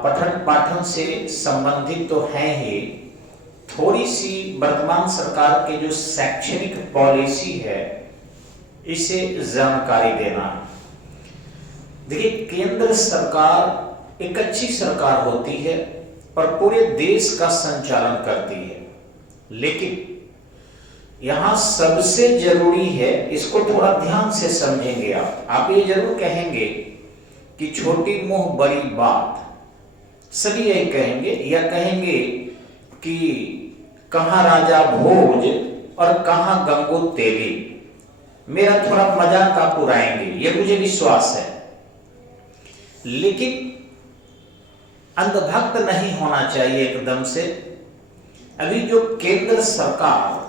पठन पाठन से संबंधित तो है ही, थोड़ी सी वर्तमान सरकार के जो शैक्षणिक पॉलिसी है इसे जानकारी देना है। देखिए, केंद्र सरकार एक अच्छी सरकार होती है और पूरे देश का संचालन करती है, लेकिन यहां सबसे जरूरी है, इसको थोड़ा ध्यान से समझेंगे आप ये जरूर कहेंगे कि छोटी मुंह बड़ी बात, सभी यही कहेंगे, या कहेंगे कि कहां राजा भोज और कहां गंगू तेली। मेरा थोड़ा मजाक आप उड़ाएंगे, ये मुझे विश्वास है, लेकिन अंधभक्त नहीं होना चाहिए एकदम से। अभी जो केंद्र सरकार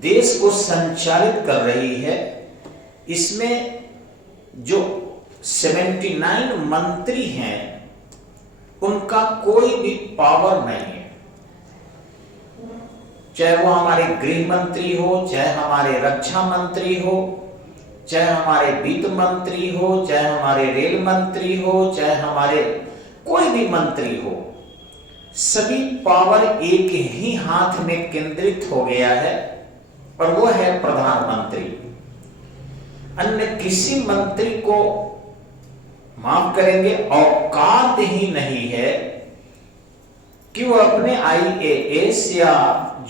देश को संचालित कर रही है, इसमें जो 79 मंत्री हैं उनका कोई भी पावर नहीं है। चाहे वो हमारे गृह मंत्री हो, चाहे हमारे रक्षा मंत्री हो, चाहे हमारे वित्त मंत्री हो, चाहे हमारे रेल मंत्री हो, चाहे हमारे कोई भी मंत्री हो, सभी पावर एक ही हाथ में केंद्रित हो गया है और वो है प्रधानमंत्री। अन्य किसी मंत्री को, माफ करेंगे, औकात ही नहीं है कि वो अपने IAS या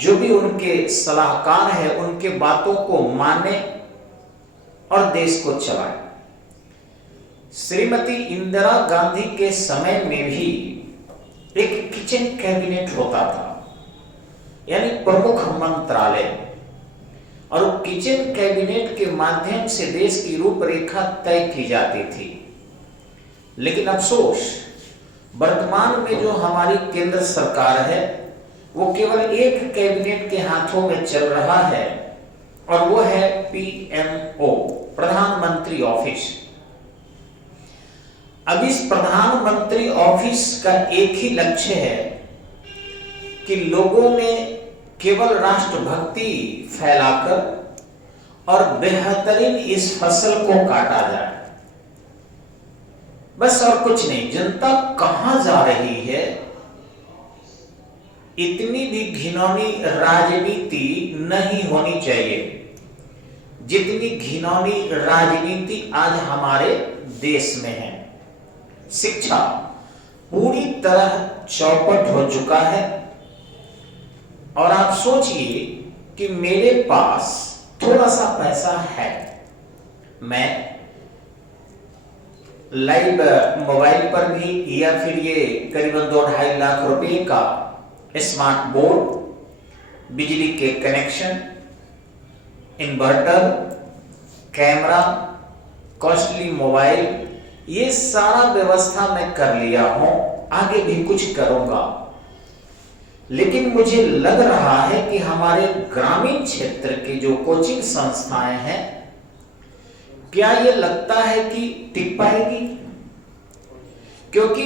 जो भी उनके सलाहकार है उनके बातों को माने और देश को चलाए। श्रीमती इंदिरा गांधी के समय में भी एक किचन कैबिनेट होता था, यानी प्रमुख मंत्रालय, और वो किचन कैबिनेट के माध्यम से देश की रूपरेखा तय की जाती थी। लेकिन अफसोस, वर्तमान में जो हमारी केंद्र सरकार है वो केवल एक कैबिनेट के हाथों में चल रहा है और वो है PMO, प्रधानमंत्री ऑफिस। अब इस प्रधानमंत्री ऑफिस का एक ही लक्ष्य है कि लोगों में केवल राष्ट्रभक्ति फैलाकर और बेहतरीन इस फसल को काटा जाए, बस और कुछ नहीं। जनता कहां जा रही है, इतनी भी घिनौनी राजनीति नहीं होनी चाहिए जितनी घिनौनी राजनीति आज हमारे देश में है। शिक्षा पूरी तरह चौपट हो चुका है और आप सोचिए कि मेरे पास थोड़ा सा पैसा है, मैं लाइव मोबाइल पर भी या फिर ये करीबन 2-2.5 लाख रुपए का स्मार्ट बोर्ड, बिजली के connection, inverter, camera, costly mobile, ये सारा व्यवस्था मैं कर लिया हूं, आगे भी कुछ करूंगा। लेकिन मुझे लग रहा है कि हमारे ग्रामीण क्षेत्र के जो कोचिंग संस्थाएं हैं, क्या ये लगता है कि टिक पाएगी? क्योंकि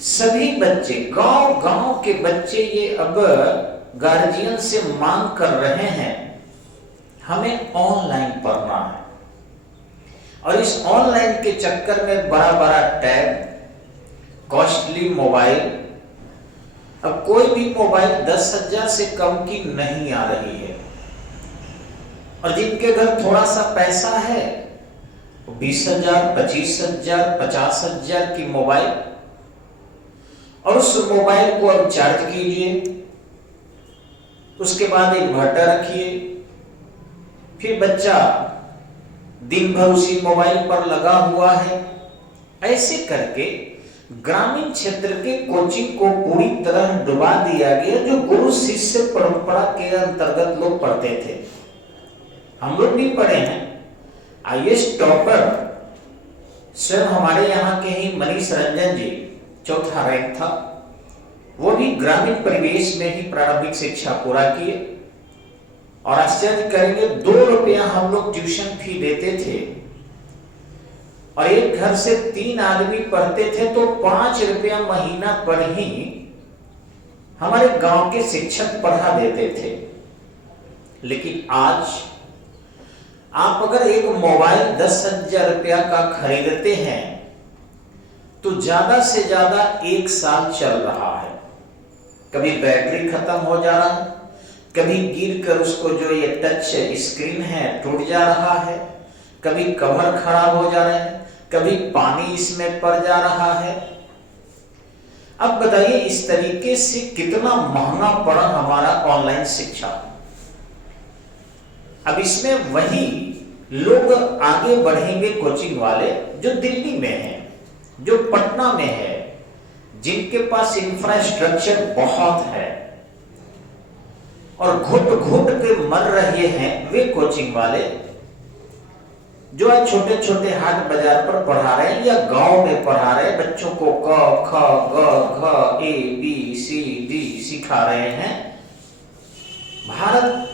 सभी बच्चे, गांव-गांव के बच्चे ये अब गार्जियन से मांग कर रहे हैं हमें ऑनलाइन पढ़ना है, और इस ऑनलाइन के चक्कर में बड़ा बड़ा टैब, कॉस्टली मोबाइल, अब कोई भी मोबाइल 10,000 से कम की नहीं आ रही है, और जिनके घर थोड़ा सा पैसा है 20,000, 25,000, 50,000 की मोबाइल, और उस मोबाइल को अब चार्ज कीजिए, उसके बाद इन्वर्टर रखिए, फिर बच्चा दिन भर उसी मोबाइल पर लगा हुआ है। ऐसे करके ग्रामीण क्षेत्र के कोचिंग को पूरी तरह डुबा दिया गया, जो गुरु शिष्य परंपरा के अंतर्गत लोग पढ़ते थे। हम लोग भी पढ़े हैं। IAS टॉपर स्वयं हमारे यहाँ के ही मनीष रंजन जी, 4था रैंक था, वो भी ग्रामीण परिवेश में ही प्रारंभिक शिक्षा पूरा किए, और आश्चर्य करेंगे 2 रुपया हम लोग ट्यूशन फी देते थे, और एक घर से 3 आदमी पढ़ते थे तो 5 रुपया महीना पर ही हमारे गांव के शिक्षक पढ़ा देते थे। लेकिन आज आप अगर एक मोबाइल 10,000 रुपया का खरीदते हैं तो ज्यादा से ज्यादा 1 साल चल रहा है। कभी बैटरी खत्म हो जा रहा है, कभी गिर कर उसको जो ये टच स्क्रीन है टूट जा रहा है, कभी कवर खराब हो जा रहे हैं, कभी पानी इसमें पड़ जा रहा है। अब बताइए इस तरीके से कितना महंगा पड़ा हमारा ऑनलाइन शिक्षा। अब इसमें वही लोग आगे बढ़ेंगे कोचिंग वाले जो दिल्ली में हैं, जो पटना में है, जिनके पास इंफ्रास्ट्रक्चर बहुत है और घुट घुट के मर रहे हैं वे कोचिंग वाले जो आज छोटे छोटे हाट बाजार पर पढ़ा रहे हैं या गांव में पढ़ा रहे हैं, बच्चों को क ख ग घ ए बी सी डी सिखा रहे हैं। भारत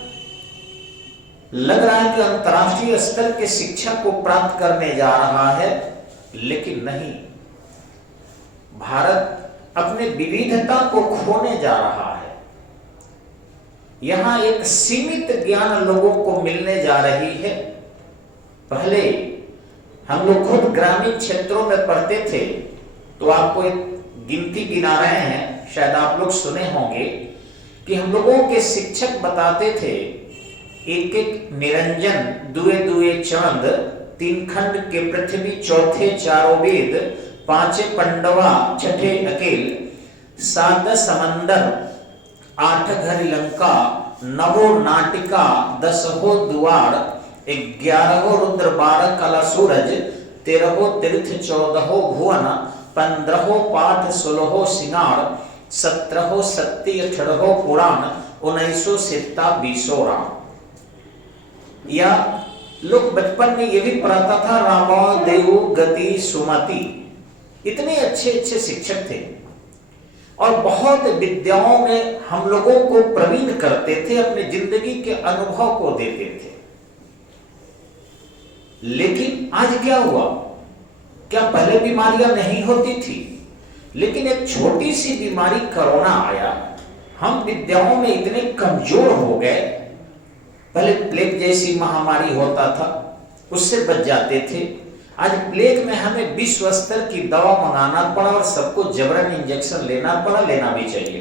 लग रहा है कि अंतर्राष्ट्रीय स्तर के शिक्षा को प्राप्त करने जा रहा है, लेकिन नहीं, भारत अपने विविधता को खोने जा रहा है। यहां एक सीमित ज्ञान लोगों को मिलने जा रही है। पहले हम लोग खुद ग्रामीण क्षेत्रों में पढ़ते थे, तो आपको एक गिनती गिना रहे हैं, शायद आप लोग सुने होंगे कि हम लोगों के शिक्षक बताते थे एक एक निरंजन, दुए दुए चांद, 3 खंड के पृथ्वी, चौथे चारों वेद, 5 पंडवा, 6 अकेल, 7 समंदर, 8 घर लंका, 9 नाटिका, 10 द्वार, 11 रुद्र, 12 कला सूरज, 13 तीर्थ, 14 भुवन, 15 पाठ, 16 सिंगार, 17 सत्य, 18 पुराण, 19 सित्ता, 20 राम। या लोग बचपन में ये भी पढ़ाता था रामा देव गति सुमति। इतने अच्छे अच्छे शिक्षक थे और बहुत विद्याओं में हम लोगों को प्रवीण करते थे, अपनी जिंदगी के अनुभव को देते थे। लेकिन आज क्या हुआ? क्या पहले बीमारियां नहीं होती थी? लेकिन एक छोटी सी बीमारी कोरोना आया, हम विद्याओं में इतने कमजोर हो गए। पहले प्लेग जैसी महामारी होता था, उससे बच जाते थे। आज प्लेग में हमें विश्व स्तर की दवा मंगाना पड़ा और सबको जबरन इंजेक्शन लेना पड़ा, लेना भी चाहिए,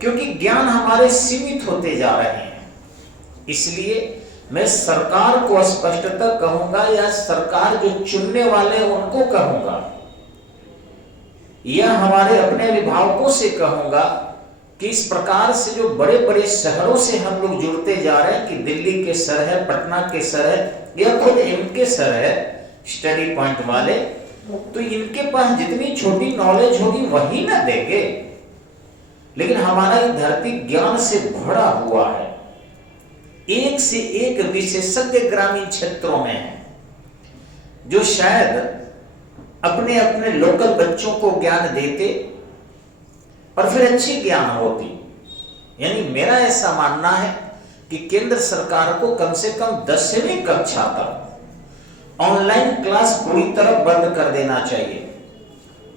क्योंकि ज्ञान हमारे सीमित होते जा रहे हैं। इसलिए मैं सरकार को स्पष्टता कहूंगा, या सरकार जो चुनने वाले उनको कहूंगा, या हमारे अपने अभिभावकों से कहूंगा कि इस प्रकार से जो बड़े बड़े शहरों से हम लोग जुड़ते जा रहे हैं, कि दिल्ली के सर है, पटना के सर है, या खुद इनके सर है स्टडी पॉइंट वाले, तो इनके पास जितनी छोटी नॉलेज होगी वही ना देंगे। लेकिन हमारा ये धरती ज्ञान से भरा हुआ है, एक से एक विशेषज्ञ ग्रामीण क्षेत्रों में है, जो शायद अपने अपने लोकल बच्चों को ज्ञान देते और फिर अच्छी ज्ञान होती। यानी मेरा ऐसा मानना है कि केंद्र सरकार को कम से कम 10वीं कक्षा तक ऑनलाइन क्लास पूरी तरह बंद कर देना चाहिए,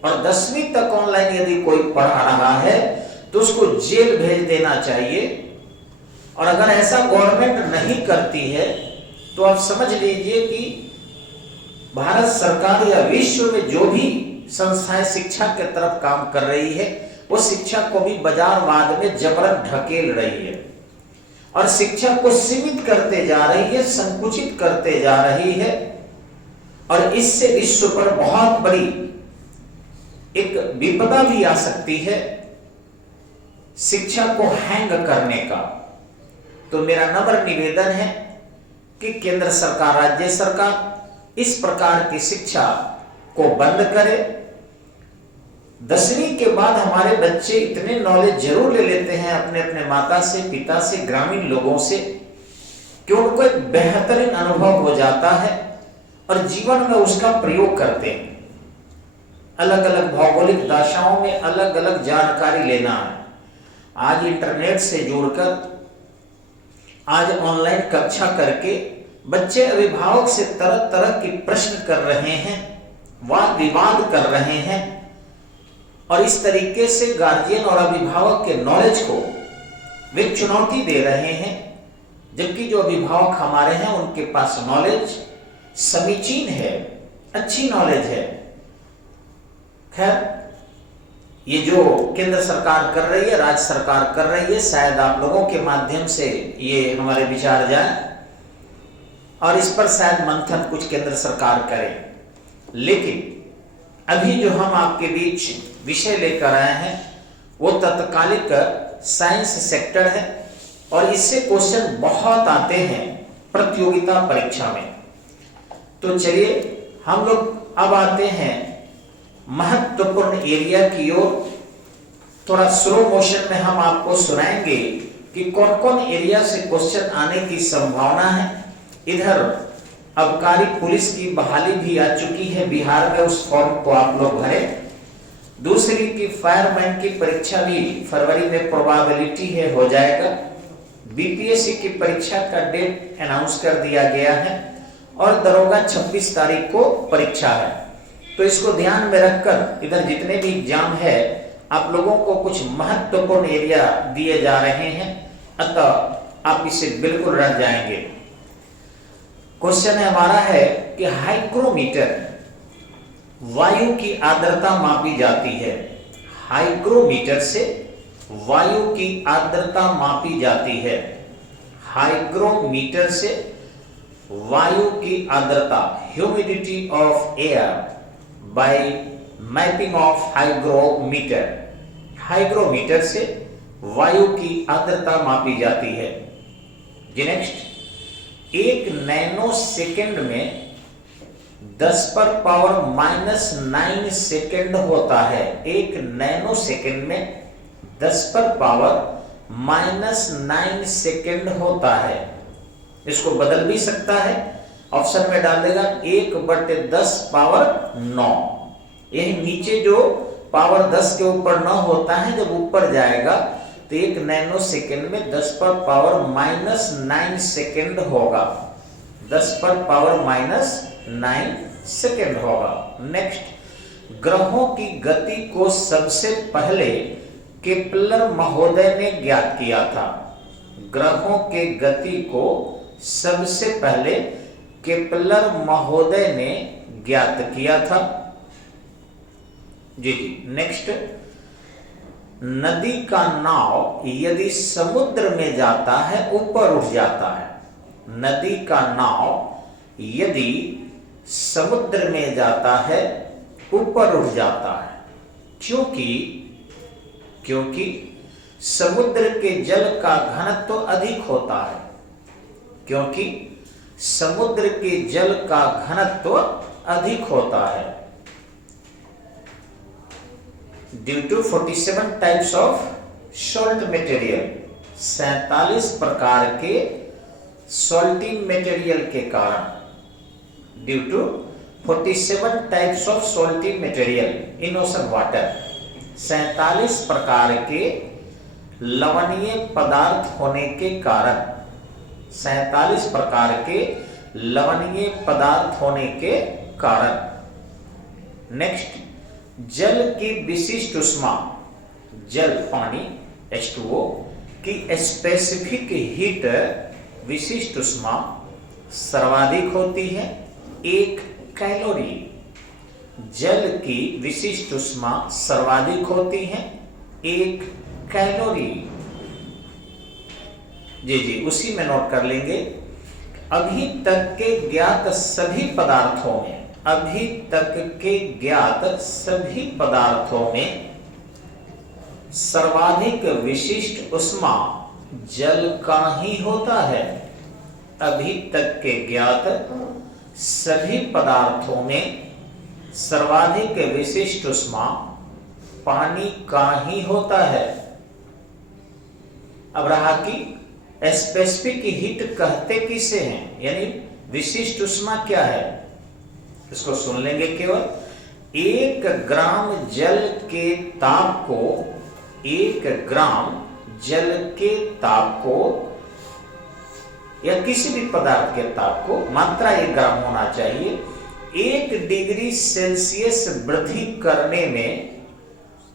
और 10वीं तक ऑनलाइन यदि कोई पढ़ा रहा है तो उसको जेल भेज देना चाहिए। और अगर ऐसा गवर्नमेंट नहीं करती है तो आप समझ लीजिए कि भारत सरकार या विश्व में जो भी संस्थाएं शिक्षा के तरफ काम कर रही है, वो शिक्षा को भी बाजारवाद में जबरन ढकेल रही है और शिक्षा को सीमित करते जा रही है, संकुचित करते जा रही है। और इससे विश्व पर बहुत बड़ी एक विपदा भी आ सकती है, शिक्षा को हैंग करने का। तो मेरा नम्र निवेदन है कि केंद्र सरकार, राज्य सरकार इस प्रकार की शिक्षा को बंद करे। 10वीं के बाद हमारे बच्चे इतने नॉलेज जरूर ले लेते हैं अपने अपने माता से, पिता से, ग्रामीण लोगों से, कि उनको एक बेहतरीन अनुभव हो जाता है और जीवन में उसका प्रयोग करते हैं। अलग अलग भौगोलिक दशाओं में अलग अलग जानकारी लेना है। आज इंटरनेट से जुड़कर, आज ऑनलाइन कक्षा करके बच्चे अभिभावक से तरह तरह के प्रश्न कर रहे हैं, वाद विवाद कर रहे हैं, और इस तरीके से गार्जियन और अभिभावक के नॉलेज को वे चुनौती दे रहे हैं। जबकि जो अभिभावक हमारे हैं उनके पास नॉलेज समीचीन है, अच्छी नॉलेज है, खैर, ये जो केंद्र सरकार कर रही है, राज्य सरकार कर रही है, शायद आप लोगों के माध्यम से ये हमारे विचार जाए और इस पर शायद मंथन कुछ केंद्र सरकार करे। लेकिन अभी जो हम आपके बीच विषय लेकर आए हैं वो तत्कालिक साइंस सेक्टर है और इससे क्वेश्चन बहुत आते हैं प्रतियोगिता परीक्षा में। तो चलिए हम लोग अब आते हैं महत्वपूर्ण एरिया की ओर। थोड़ा स्लो मोशन में हम आपको सुनाएंगे कि कौन कौन एरिया से क्वेश्चन आने की संभावना है। इधर आबकारी पुलिस की बहाली भी आ चुकी है बिहार में, उस फॉर्म को आप लोग भरे। दूसरी की फायरमैन की परीक्षा भी फरवरी में प्रोबेबिलिटी है हो जाएगा। बीपीएससी की परीक्षा का डेट अनाउंस कर दिया गया है और दरोगा 26 तारीख को परीक्षा है। तो इसको ध्यान में रखकर इधर जितने भी एग्जाम है आप लोगों को कुछ महत्वपूर्ण एरिया दिए जा रहे हैं, अतः आप इसे बिल्कुल रख जाएंगे। क्वेश्चन हमारा है कि हाइग्रोमीटर वायु की आर्द्रता मापी जाती है। हाइग्रोमीटर से वायु की आर्द्रता मापी जाती है। हाइग्रोमीटर से वायु की आर्द्रता, humidity of air by mapping of hygrometer. Hygrometer से वायु की आर्द्रता मापी जाती है। जी नेक्स्ट, 1 नैनो सेकेंड में 10⁻⁻9 सेकेंड होता है। 1 नैनो सेकेंड में 10⁻⁻9 सेकेंड होता है। इसको बदल भी सकता है, ऑप्शन में डाल देगा 1/10⁻9। यही नीचे जो पावर 10 के ऊपर 9 होता है, जब ऊपर जाएगा तो 1 नैनो सेकेंड में 10⁻⁻9 सेकेंड होगा। 10⁻�9 सेकेंड होगा। नेक्स्ट, ग्रहों की गति को सबसे पहले केपलर महोदय ने ज्ञात किया था। ग्रहों के गति को सबसे पहले केपलर महोदय ने ज्ञात किया था। जी जी। नेक्स्ट, नदी का नाव यदि समुद्र में जाता है ऊपर उठ जाता है। नदी का नाव यदि समुद्र में जाता है ऊपर उठ जाता है। क्योंकि समुद्र के जल का घनत्व अधिक होता है। क्योंकि समुद्र के जल का घनत्व अधिक होता है। Due to 47 types of salt material, 47 प्रकार के सॉल्टी मटेरियल के कारण, due to 47 types of salty material in ocean water, 47 प्रकार के लवणीय पदार्थ होने के कारण, 47 प्रकार के लवणीय पदार्थ होने के कारण। नेक्स्ट, जल की विशिष्ट उष्मा, जल पानी H2O की स्पेसिफिक हीट, विशिष्ट उष्मा सर्वाधिक होती है 1 कैलोरी। जल की विशिष्ट उष्मा सर्वाधिक होती है 1 कैलोरी। जी जी, उसी में नोट कर लेंगे। अभी तक के ज्ञात सभी पदार्थों में, अभी तक के ज्ञात सभी पदार्थों में सर्वाधिक विशिष्ट उष्मा जल का ही होता है। अभी तक के ज्ञात सभी पदार्थों में सर्वाधिक विशिष्ट उष्मा पानी का ही होता है। अब रहा कि स्पेसिफिक हीट कहते किसे हैं, यानी विशिष्ट उष्मा क्या है, इसको सुन लेंगे केवल। 1 ग्राम जल के ताप को, 1 ग्राम जल के ताप को या किसी भी पदार्थ के ताप को, मात्रा 1 ग्राम होना चाहिए, 1 डिग्री सेल्सियस वृद्धि करने में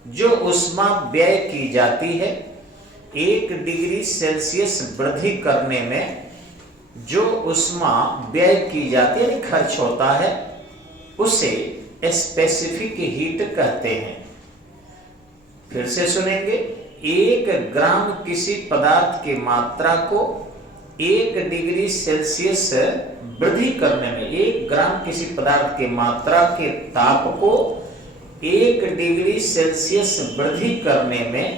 जो उष्मा व्यय की जाती है, 1 डिग्री सेल्सियस वृद्धि करने में जो उष्मा व्यय की जाती है, खर्च होता है, उसे स्पेसिफिक हीट कहते हैं। फिर से सुनेंगे, 1 ग्राम किसी पदार्थ की मात्रा को 1 डिग्री सेल्सियस वृद्धि करने में, 1 ग्राम किसी पदार्थ की मात्रा के ताप को 1 डिग्री सेल्सियस वृद्धि करने में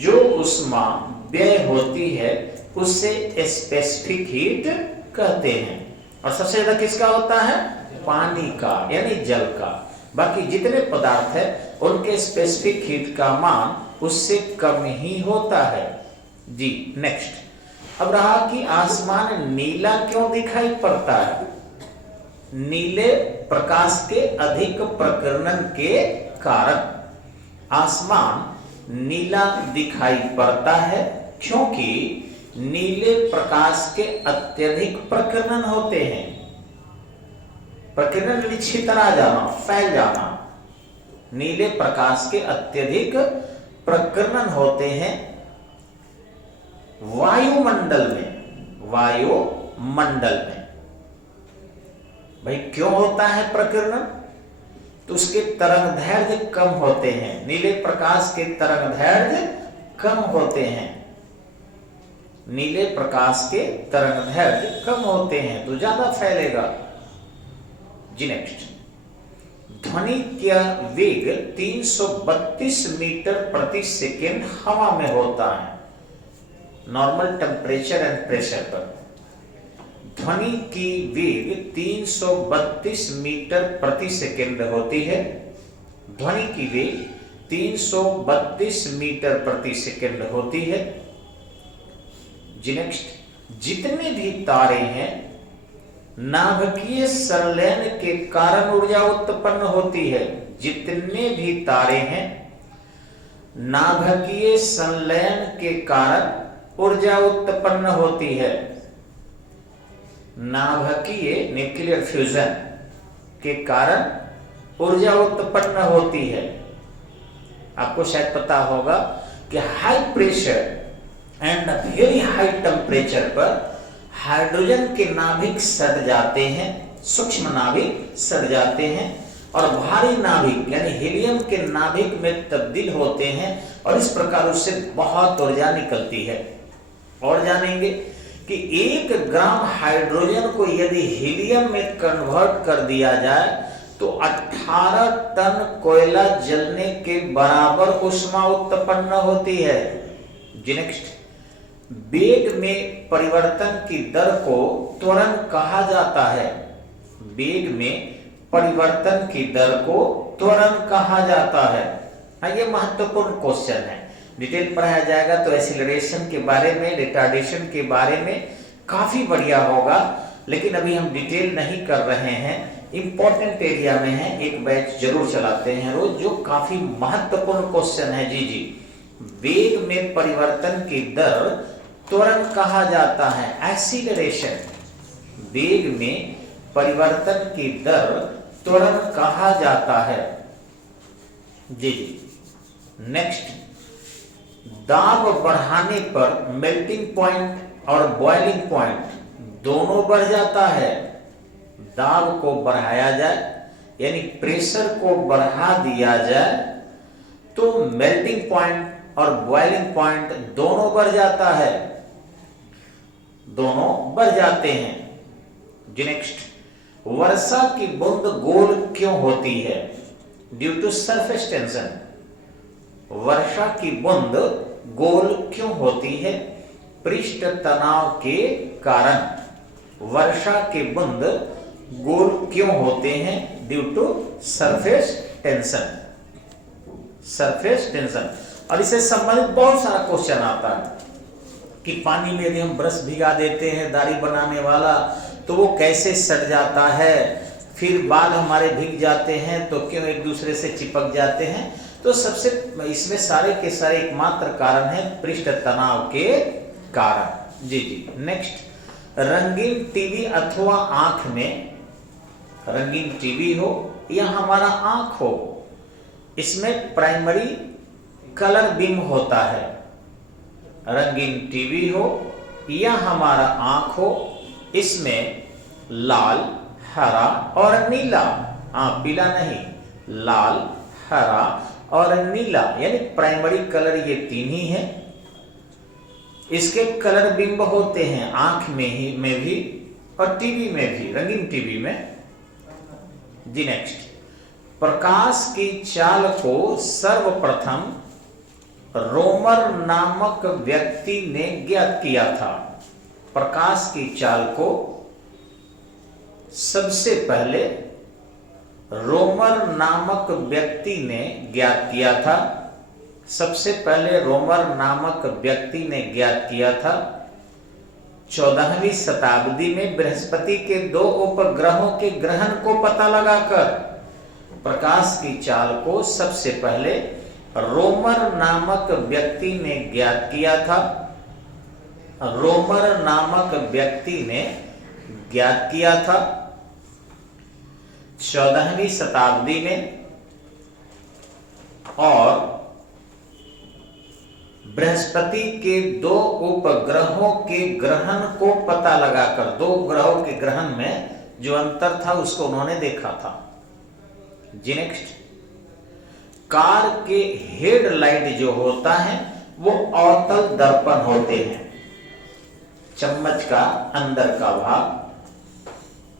जो ऊष्मा व्यय होती है उसे स्पेसिफिक हीट कहते हैं। और सबसे ज्यादा किसका होता है? पानी का, यानी जल का। बाकी जितने पदार्थ है उनके स्पेसिफिक हीट का मान उससे कम ही होता है जी। नेक्स्ट, अब रहा कि आसमान नीला क्यों दिखाई पड़ता है? नीले प्रकाश के अधिक प्रकीर्णन के कारण आसमान नीला दिखाई पड़ता है, क्योंकि नीले प्रकाश के अत्यधिक प्रकीर्णन होते हैं। प्रकीर्णन छितरा जाना, फैल जाना। नीले प्रकाश के अत्यधिक प्रकीर्णन होते हैं वायुमंडल में। वायुमंडल में भाई क्यों होता है प्रकीर्णन? तो उसके तरंगदैर्घ्य कम होते हैं। नीले प्रकाश के तरंगदैर्घ्य कम होते हैं। नीले प्रकाश के तरंगदैर्घ्य कम होते हैं तो ज्यादा फैलेगा जी। नेक्स्ट, ध्वनि का वेग 332 मीटर प्रति सेकेंड हवा में होता है, नॉर्मल टेम्परेचर एंड प्रेशर पर। ध्वनि की वेग 332 मीटर प्रति सेकेंड होती है। ध्वनि की वेग 332 मीटर प्रति सेकेंड होती है जी। नेक्स्ट, जितने भी तारे हैं नाभिकीय संलयन के कारण ऊर्जा उत्पन्न होती है। जितने भी तारे हैं नाभिकीय संलयन के कारण ऊर्जा उत्पन्न होती है। नाभिकीय न्यूक्लियर फ्यूजन के कारण ऊर्जा उत्पन्न होती है। आपको शायद पता होगा कि high pressure and very high temperature पर हाइड्रोजन के नाभिक सड़ जाते हैं, सूक्ष्म नाभिक सड़ जाते हैं और भारी नाभिक यानी हीलियम के नाभिक में तब्दील होते हैं और इस प्रकार उससे बहुत ऊर्जा निकलती है। और जानेंगे कि 1 ग्राम हाइड्रोजन को यदि हीलियम में कन्वर्ट कर दिया जाए तो 18 टन कोयला जलने के बराबर ऊष्मा उत्पन्न होती है जी। नेक्स्ट, वेग में परिवर्तन की दर को त्वरण कहा जाता है। वेग में परिवर्तन की दर को त्वरण कहा जाता है। ये महत्वपूर्ण क्वेश्चन है, डिटेल पढ़ाया जाएगा तो एक्सीलरेशन के बारे में, रिटार्डेशन के बारे में काफी बढ़िया होगा, लेकिन अभी हम डिटेल नहीं कर रहे हैं। इंपॉर्टेंट एरिया में है, एक बैच जरूर चलाते हैं रोज, जो काफी महत्वपूर्ण क्वेश्चन है जी। वेग में परिवर्तन की दर त्वरण कहा जाता है, एक्सीलरेशन। वेग में परिवर्तन की दर त्वरण कहा जाता है जी। नेक्स्ट, दाब बढ़ाने पर मेल्टिंग पॉइंट और बॉइलिंग पॉइंट दोनों बढ़ जाता है। दाब को बढ़ाया जाए यानी प्रेशर को बढ़ा दिया जाए तो मेल्टिंग पॉइंट और बॉइलिंग पॉइंट दोनों बढ़ जाता है, दोनों बढ़ जाते हैं जी। नेक्स्ट, वर्षा की बूंद गोल क्यों होती है? Due to surface tension. वर्षा की बूंद गोल क्यों होती है? पृष्ठ तनाव के कारण वर्षा के बूंद गोल क्यों होते हैं? Due to surface tension. Surface tension. और इससे संबंधित बहुत सारा क्वेश्चन आता है कि पानी में यदि हम ब्रश भिगा देते हैं दाढ़ी बनाने वाला तो वो कैसे सड़ जाता है, फिर बाल हमारे भीग जाते हैं तो क्यों एक दूसरे से चिपक जाते हैं? तो सबसे इसमें सारे के सारे एकमात्र कारण है पृष्ठ तनाव के कारण जी। नेक्स्ट, रंगीन टीवी अथवा आंख में, रंगीन टीवी हो या हमारा आंख हो, इसमें प्राइमरी कलर बीम होता है। रंगीन टीवी हो या हमारा आंख हो, इसमें लाल, हरा और नीला हाँ, पीला नहीं, लाल, हरा और नीला, यानी प्राइमरी कलर ये तीन ही है। इसके कलर बिंब होते हैं आंख में भी और टीवी में भी, रंगीन टीवी में। जी नेक्स्ट, प्रकाश की चाल को सर्वप्रथम रोमर नामक व्यक्ति ने ज्ञात किया था। प्रकाश की चाल को सबसे पहले रोमर नामक व्यक्ति ने ज्ञात किया था। सबसे पहले रोमर नामक व्यक्ति ने ज्ञात किया था 14वीं शताब्दी में बृहस्पति के 2 उपग्रहों के ग्रहण को पता लगाकर प्रकाश की चाल को सबसे पहले रोमर नामक व्यक्ति ने ज्ञात किया था। रोमर नामक व्यक्ति ने ज्ञात किया था 14वीं शताब्दी में, और बृहस्पति के 2 उपग्रहों के ग्रहण को पता लगाकर 2 ग्रहों के ग्रहण में जो अंतर था उसको उन्होंने देखा था। जी नेक्स्ट, कार के हेडलाइट जो होता है वो अवतल दर्पण होते हैं। चम्मच का अंदर का भाग,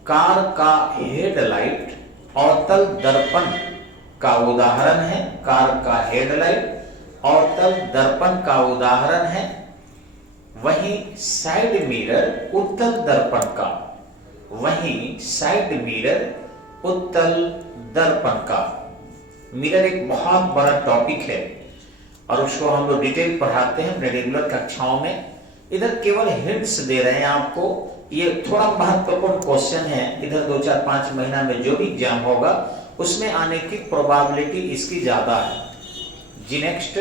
कार का हेडलाइट अवतल दर्पण का उदाहरण है। कार का हेडलाइट अवतल दर्पण का उदाहरण है। वहीं साइड मिरर उत्तल दर्पण का, वहीं साइड मिरर उत्तल दर्पण का। मिरर एक बहुत बड़ा टॉपिक है और उसको हम लोग डिटेल पढ़ाते हैं अपने रेगुलर कक्षाओं में। इधर केवल हिंट्स दे रहे हैं आपको। ये थोड़ा महत्वपूर्ण क्वेश्चन है, इधर 2-4-5 महीना में जो भी एग्जाम होगा उसमें आने की प्रोबेबिलिटी इसकी ज्यादा है। जी नेक्स्ट,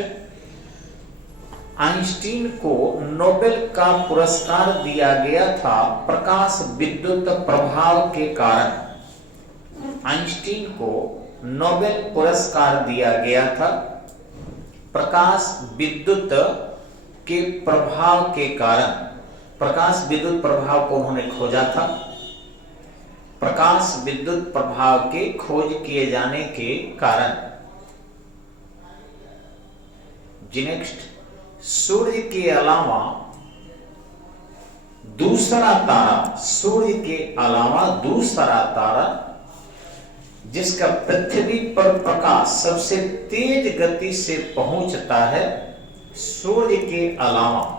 आइंस्टीन को नोबेल का पुरस्कार दिया गया था प्रकाश विद्युत प्रभाव के कारण। आइंस्टीन को नोबेल पुरस्कार दिया गया था प्रकाश विद्युत के प्रभाव के कारण। प्रकाश विद्युत प्रभाव को उन्होंने खोजा था। प्रकाश विद्युत प्रभाव के खोज किए जाने के कारण। जी नेक्स्ट, सूर्य के अलावा दूसरा तारा, सूर्य के अलावा दूसरा तारा जिसका पृथ्वी पर प्रकाश सबसे तेज गति से पहुंचता है, सूर्य के अलावा,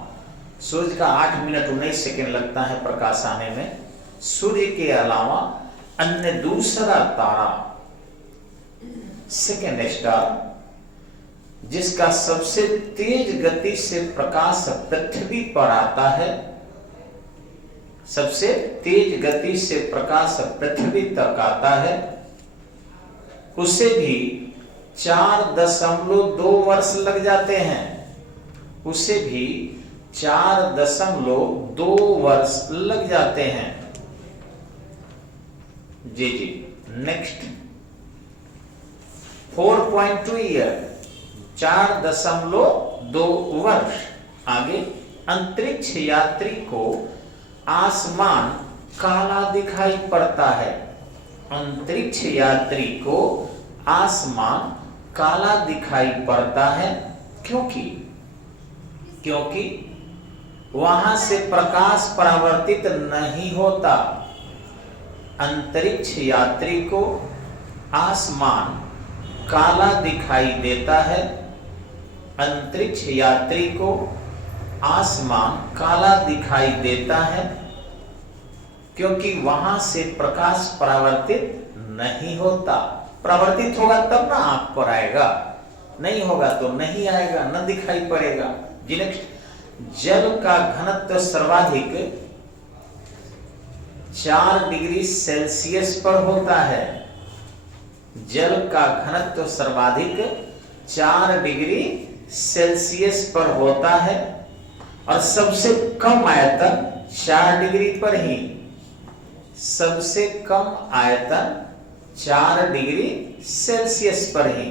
सूर्य का 8 मिनट 19 सेकेंड लगता है प्रकाश आने में, सूर्य के अलावा अन्य दूसरा तारा, सेकेंड स्टार, जिसका सबसे तेज गति से प्रकाश पृथ्वी पर आता है, सबसे तेज गति से प्रकाश पृथ्वी तक आता है, उसे भी 4.2 वर्ष लग जाते हैं। उसे भी 4.2 वर्ष लग जाते हैं। जी जी, नेक्स्ट 4.2 ईयर, 4.2 वर्ष। आगे, अंतरिक्ष यात्री को आसमान काला दिखाई पड़ता है। अंतरिक्ष यात्री को आसमान काला दिखाई पड़ता है क्योंकि वहां से प्रकाश परावर्तित नहीं होता। अंतरिक्ष यात्री को आसमान काला दिखाई देता है। अंतरिक्ष यात्री को आसमान काला दिखाई देता है क्योंकि वहां से प्रकाश परावर्तित नहीं होता। परावर्तित होगा तब ना आंख पर आएगा, नहीं होगा तो नहीं आएगा, न दिखाई पड़ेगा। जी नेक्स्ट, जल का घनत्व सर्वाधिक 4 डिग्री सेल्सियस पर होता है। जल का घनत्व सर्वाधिक 4 डिग्री सेल्सियस पर होता है और सबसे कम आयतन 4 डिग्री पर ही, सबसे कम आयतन 4 डिग्री सेल्सियस पर ही।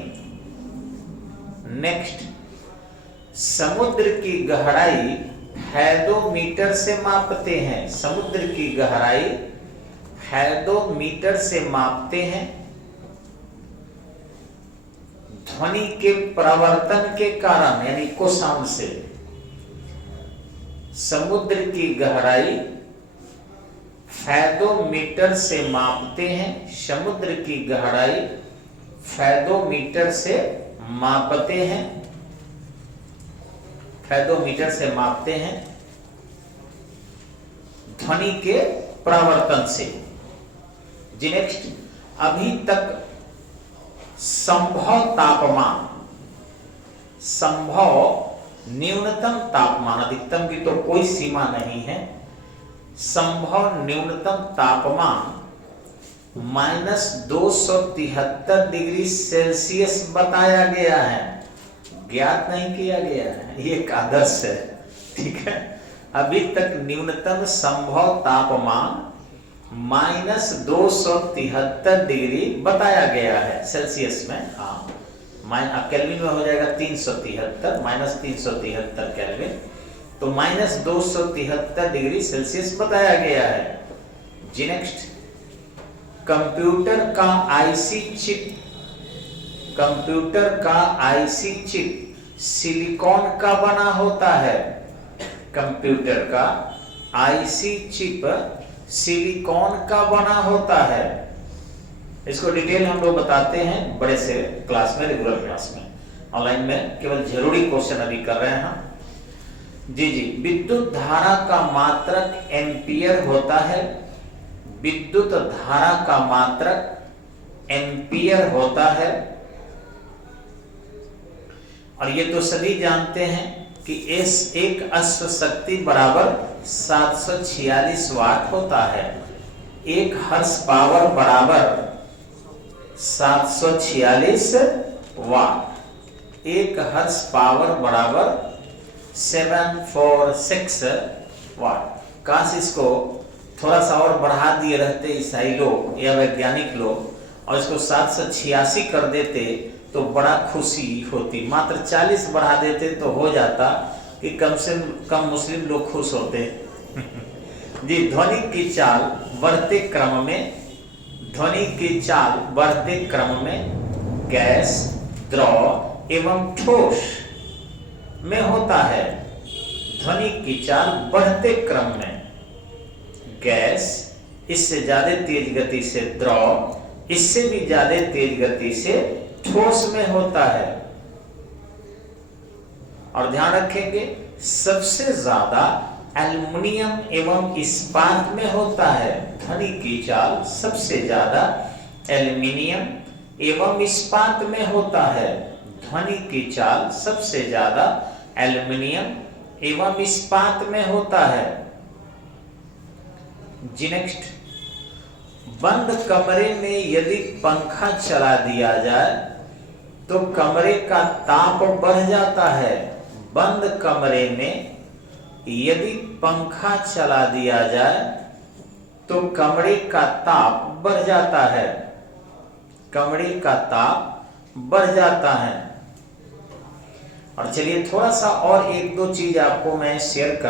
नेक्स्ट, समुद्र की गहराई हेक्टोमीटर से मापते हैं। समुद्र की गहराई हेक्टोमीटर से मापते हैं। ध्वनि के प्रवर्तन के कारण यानी कोसाउंड से समुद्र की गहराई फैदोमीटर से मापते हैं। समुद्र की गहराई फैदोमीटर से मापते हैं, फैदोमीटर से मापते हैं ध्वनि के प्रवर्तन से। जी नेक्स्ट, अभी तक संभव तापमान, संभव न्यूनतम तापमान, अधिकतम की तो कोई सीमा नहीं है, संभव न्यूनतम तापमान -273 डिग्री सेल्सियस बताया गया है, ज्ञात नहीं किया गया है, ये एक आदर्श है। ठीक है, अभी तक न्यूनतम संभव तापमान -273 डिग्री बताया गया है सेल्सियस में। हाँ, केल्विन में हो जाएगा 373 -373 केल्विन, तो -273 डिग्री सेल्सियस बताया गया है। जी नेक्स्ट, कंप्यूटर का आईसी चिप, कंप्यूटर का आईसी चिप सिलिकॉन का बना होता है। कंप्यूटर का आईसी चिप सिलिकॉन का बना होता है। इसको डिटेल हम लोग बताते हैं बड़े से क्लास में, रेगुलर क्लास में। ऑनलाइन में केवल जरूरी क्वेश्चन अभी कर रहे हैं हम। जी जी, विद्युत धारा का मात्रक एम्पियर होता है। विद्युत धारा का मात्रक एम्पियर होता है, और ये तो सभी जानते हैं कि एक अश्व शक्ति बराबर 746 वाट होता है। एक हर्स पावर बराबर 746 वाट, एक हर्स पावर बराबर 746 वाट। काश इसको थोड़ा सा और बढ़ा दिए रहते ईसाई लोग या वैज्ञानिक लोग, और इसको 786 कर देते तो बड़ा खुशी होती। मात्र 40 बढ़ा देते तो हो जाता कि कम से कम मुस्लिम लोग खुश होते। जी, ध्वनि की चाल बढ़ते क्रम में, ध्वनि की चाल बढ़ते क्रम में गैस, द्रव एवं ठोस में होता है। ध्वनि की चाल बढ़ते क्रम में गैस, इससे ज्यादा तेज गति से द्रव, इससे भी ज्यादा तेज गति से ठोस में होता है। और ध्यान रखेंगे, सबसे ज्यादा एल्युमिनियम एवं इस्पात में होता है। ध्वनि की चाल सबसे ज्यादा एल्युमिनियम एवं इस्पात में होता है। ध्वनि की चाल सबसे ज्यादा एल्युमिनियम एवं इस्पात में होता है। जी नेक्स्ट, बंद कमरे में यदि पंखा चला दिया जाए तो कमरे का ताप बढ़ जाता है। बंद कमरे में यदि पंखा चला दिया जाए तो कमरे का ताप बढ़ जाता है, कमरे का ताप बढ़ जाता है। और चलिए थोड़ा सा और एक दो चीज आपको मैं शेयर कर